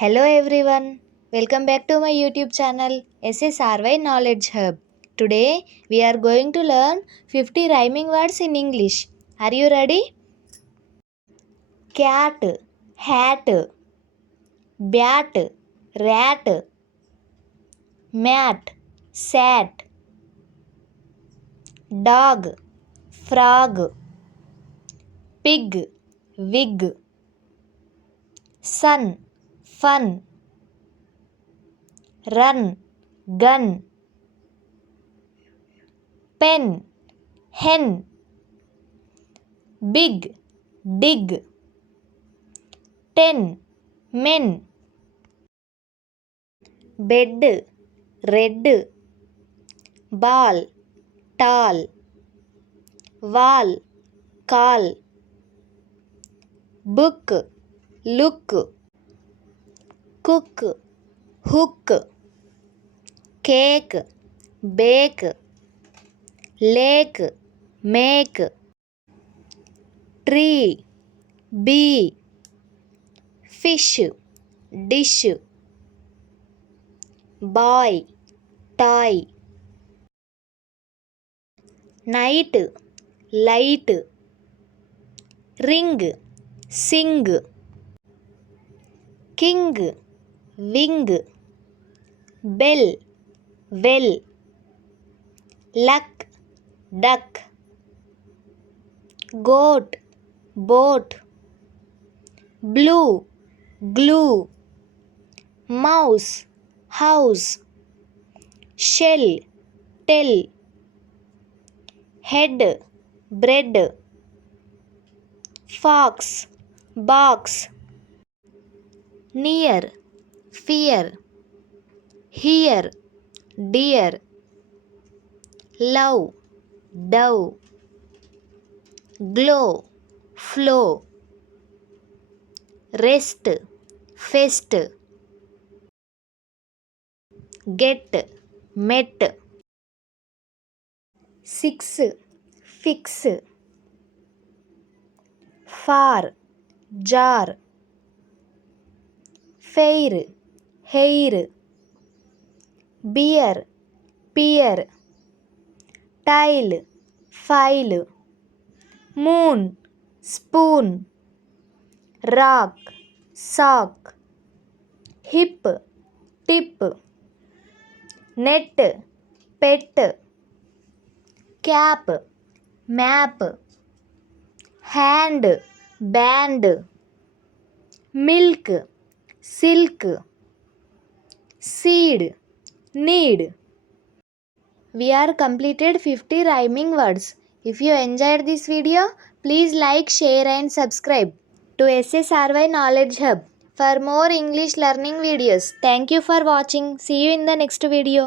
Hello everyone, welcome back to my YouTube channel SSRY Knowledge Hub. Today we are going to learn 50 rhyming words in English. Are you ready? Cat, hat, bat, rat, mat, sat, dog, frog, pig, wig, sun, fun, run, gun, pen, hen, big, dig, 10, men, bed, red, ball, tall, wall, call, book, look, cook, hook, cake, bake, lake, make, tree, bee, fish, dish, boy, toy, night, light, ring, sing, king, wing, bell, well, luck, duck, goat, boat, blue, glue, mouse, house, shell, tell, head, bread, fox, box, near, fear, here, dear, love, dove, glow, flow, rest, fest, get, met, 6, fix, far, jar, fair, hair, beer, peer, tile, file, moon, spoon, rock, sock, hip, tip, net, pet, cap, map, hand, band, milk, silk, seed, need. We are completed 50 rhyming words. If you enjoyed this video, please like, share and subscribe to SSRY Knowledge Hub for more English learning videos. Thank you for watching. See you in the next video.